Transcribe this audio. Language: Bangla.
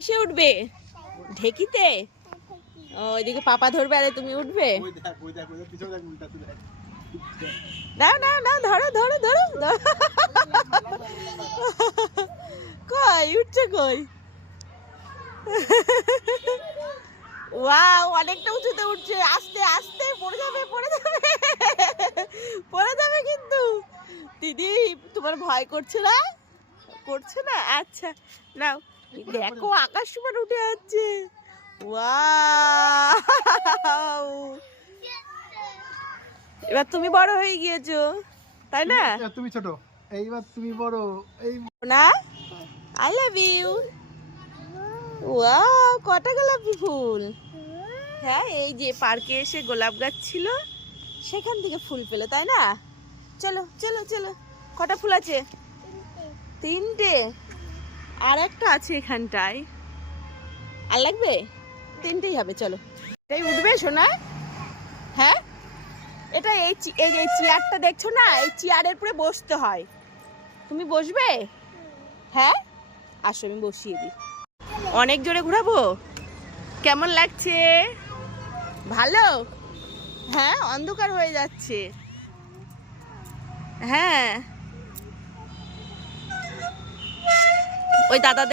সে উঠবে ঢেকিতে। ওইদিকে পাপা ধরবে আরে তুমি উঠবে। না না না ধরো ধরো ধরো কই উঠছে কই। ওয়াও অনেকটা উঁচুতে উঠছে। আস্তে আস্তে পড়ে যাবে পড়ে যাবে পড়ে যাবে কিন্তু। দিদি তোমার ভয় করছে না? করছে না? আচ্ছা নাও দেখো আকাশ সমান উঠে যাচ্ছে। ওয়াও এবার তুমি বড় হয়ে গিয়েছো তাই না? তুমি ছোট, এইবার তুমি বড়। এই না আই লাভ ইউ। ওয়াও কটা গোলাপি ফুল। হ্যাঁ এই যে পার্কে এসে গোলাপ গাছ ছিল সেখান থেকে ফুল পেলো তাই না? চলো চলো চলো। কটা ফুল আছে? তিনটে। আর একটা আছে এখানটায়। আর লাগবে? তিনটেই হবে চলো। এটাই উঠবে সোনা? হ্যাঁ এটা এই এই চেয়ারটা দেখছো না, এই চেয়ারের উপরে বসতে হয়। তুমি বসবে? হ্যাঁ আসো আমি বসিয়ে দিই। অনেক জোরে ঘোরাবো? কেমন লাগছে? ভালো? হ্যাঁ অন্ধকার হয়ে যাচ্ছে। হ্যাঁ ওই দাদা